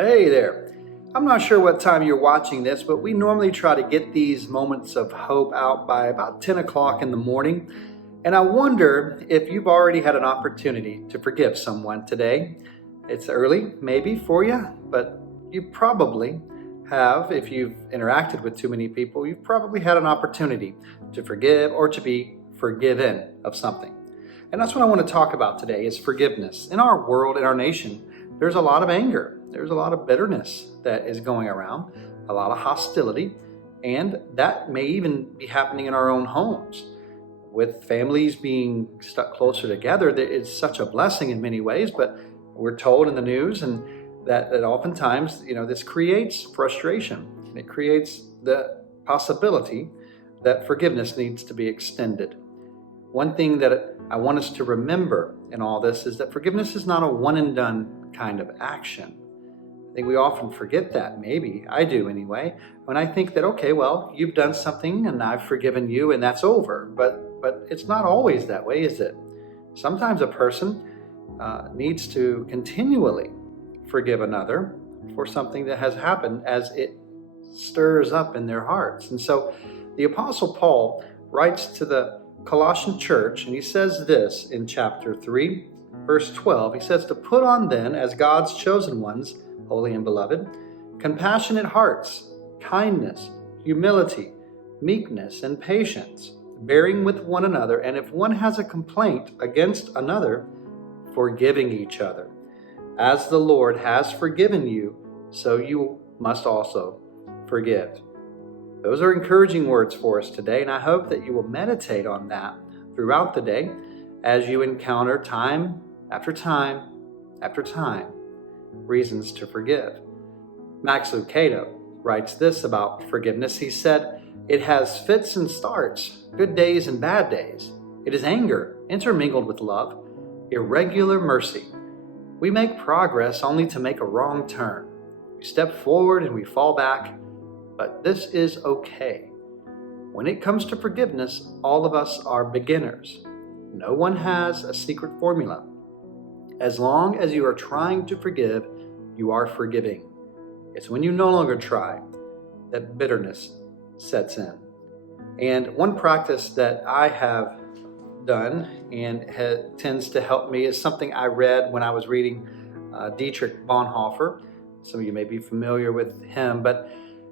Hey there. I'm not sure what time you're watching this, but we normally try to get these moments of hope out by about 10 o'clock in the morning. And I wonder if you've already had an opportunity to forgive someone today. It's early, maybe, for you, but you probably have. If you've interacted with too many people, you've probably had an opportunity to forgive or to be forgiven of something. And that's what I want to talk about today is forgiveness. In our world, in our nation, there's a lot of anger. There's a lot of bitterness that is going around, a lot of hostility, and that may even be happening in our own homes. With families being stuck closer together, it's such a blessing in many ways, but we're told in the news and that oftentimes, this creates frustration. It creates the possibility that forgiveness needs to be extended. One thing that I want us to remember in all this is that forgiveness is not a one and done kind of action. I think we often forget that, maybe I do anyway, when I think that, okay, well, you've done something and I've forgiven you and that's over. But it's not always that way, is it? Sometimes a person needs to continually forgive another for something that has happened as it stirs up in their hearts. And so the Apostle Paul writes to the Colossian church, and he says this in chapter 3, verse 12. He says, "To put on then, as God's chosen ones, holy and beloved, compassionate hearts, kindness, humility, meekness, and patience, bearing with one another, and if one has a complaint against another, forgiving each other. As the Lord has forgiven you, so you must also forgive." Those are encouraging words for us today, and I hope that you will meditate on that throughout the day as you encounter time after time after time reasons to forgive. Max Lucado writes this about forgiveness. He said, "It has fits and starts, good days and bad days. It is anger intermingled with love, irregular mercy. We make progress only to make a wrong turn. We step forward and we fall back, but this is okay. When it comes to forgiveness, all of us are beginners. No one has a secret formula. As long as you are trying to forgive, you are forgiving. It's when you no longer try that bitterness sets in." And one practice that I have done and tends to help me is something I read when I was reading Dietrich Bonhoeffer. Some of you may be familiar with him, but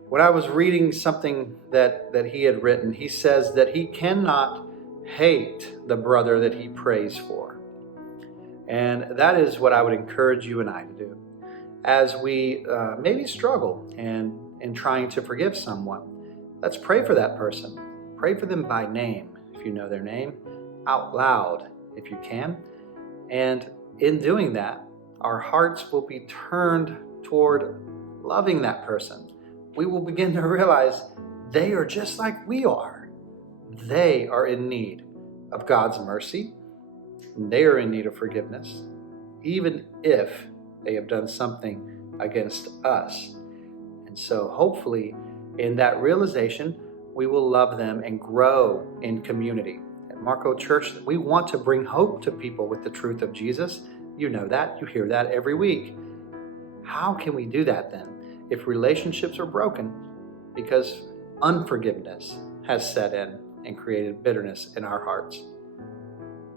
when I was reading something that he had written, he says that he cannot hate the brother that he prays for. And that is what I would encourage you and I to do. As we maybe struggle in trying to forgive someone, let's pray for that person. Pray for them by name, if you know their name, out loud, if you can. And in doing that, our hearts will be turned toward loving that person. We will begin to realize they are just like we are. They are in need of God's mercy. They are in need of forgiveness, even if they have done something against us. And so hopefully in that realization, we will love them and grow in community. At Marco Church, we want to bring hope to people with the truth of Jesus. You know that. You hear that every week. How can we do that then if relationships are broken because unforgiveness has set in and created bitterness in our hearts?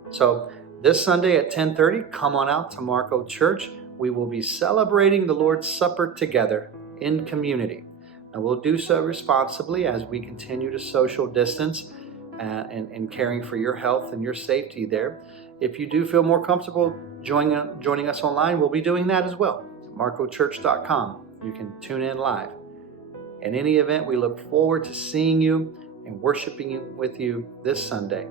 So this Sunday at 10:30, come on out to Marco Church. We will be celebrating the Lord's Supper together in community. And we'll do so responsibly as we continue to social distance and caring for your health and your safety there. If you do feel more comfortable joining us online, we'll be doing that as well. MarcoChurch.com. You can tune in live. In any event, we look forward to seeing you and worshiping with you this Sunday.